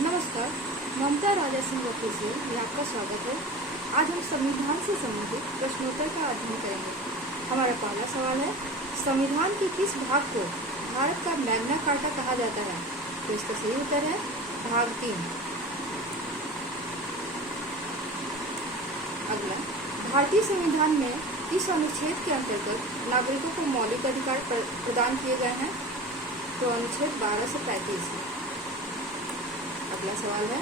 नमस्कार, ममता राजा सिंह वकील से आपका स्वागत है। आज हम संविधान से संबंधित प्रश्नोत्तर का अध्ययन करेंगे। हमारा पहला सवाल है, संविधान के किस भाग को भारत का मैग्ना कार्टा कहा जाता है? तो इसका सही उत्तर है भाग 3। अगला, भारतीय संविधान में किस अनुच्छेद के अंतर्गत नागरिकों को मौलिक अधिकार प्रदान किए गए हैं? तो अनुच्छेद 12 से 35। अगला सवाल है,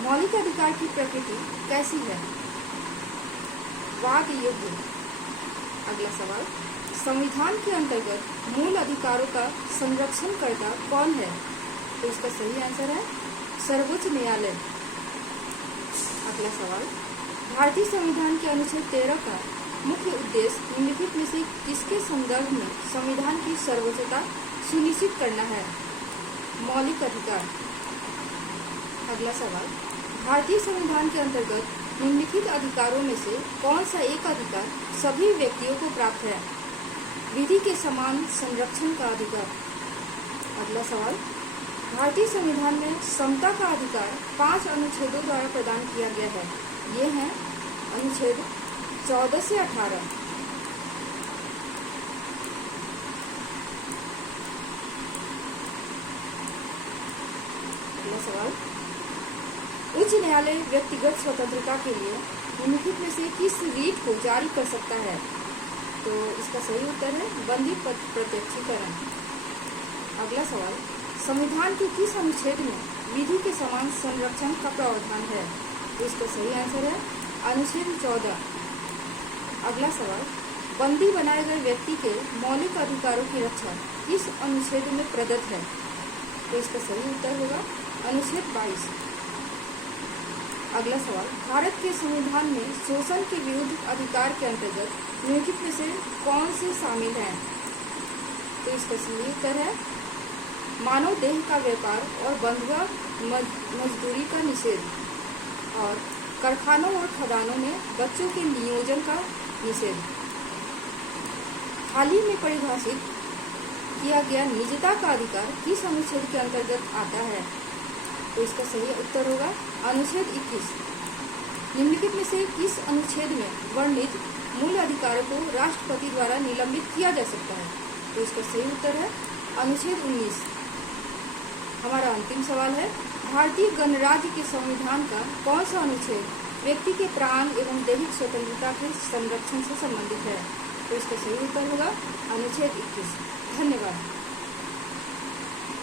मौलिक अधिकार की प्रकृति कैसी है? वाद योग्य। अगला सवाल, संविधान के अंतर्गत मूल अधिकारों का संरक्षण करता कौन है? तो इसका सही आंसर है सर्वोच्च न्यायालय। अगला सवाल, भारतीय संविधान के अनुच्छेद 13 का मुख्य उद्देश्य निम्नलिखित में से किसके संदर्भ में संविधान की सर्वोच्चता सुनिश्चित करना है? मौलिक अधिकार। अगला सवाल, भारतीय संविधान के अंतर्गत निम्नलिखित अधिकारों में से कौन सा एक अधिकार सभी व्यक्तियों को प्राप्त है? विधि के समान संरक्षण का अधिकार। अगला सवाल, भारतीय संविधान में समता का अधिकार 5 अनुच्छेदों द्वारा प्रदान किया गया है। ये हैं अनुच्छेद 14 से 18। अगला सवाल, उच्च न्यायालय व्यक्तिगत स्वतंत्रता के लिए निम्नलिखित में से किस रीट को जारी कर सकता है? तो इसका सही उत्तर है बंदी प्रत्यक्षीकरण। अगला सवाल, संविधान के किस अनुच्छेद में विधि के समान संरक्षण का प्रावधान है? तो इसका सही आंसर है अनुच्छेद 14। अगला सवाल, बंदी बनाए गए व्यक्ति के मौलिक अधिकारों की रक्षा किस अनुच्छेद में प्रदत्त है? तो इसका सही उत्तर होगा अनुच्छेद 22। अगला सवाल, भारत के संविधान में शोषण के विरुद्ध अधिकार के अंतर्गत निम्नलिखित में से कौन से शामिल हैं? तो इसका सही उत्तर है मानव देह का व्यापार और बंधुआ मजदूरी का निषेध, और कारखानों और खदानों में बच्चों के नियोजन का निषेध। हाल ही में परिभाषित किया गया निजता का अधिकार किस अनुच्छेद के अंतर्गत आता है? तो इसका सही उत्तर होगा अनुच्छेद 21। निम्नलिखित में से किस अनुच्छेद में वर्णित मूल अधिकारों को राष्ट्रपति द्वारा निलंबित किया जा सकता है? तो इसका सही उत्तर है अनुच्छेद 19। हमारा अंतिम सवाल है, भारतीय गणराज्य के संविधान का कौन सा अनुच्छेद व्यक्ति के प्राण एवं दैहिक स्वतंत्रता के संरक्षण से संबंधित है? तो इसका सही उत्तर होगा अनुच्छेद 21। धन्यवाद।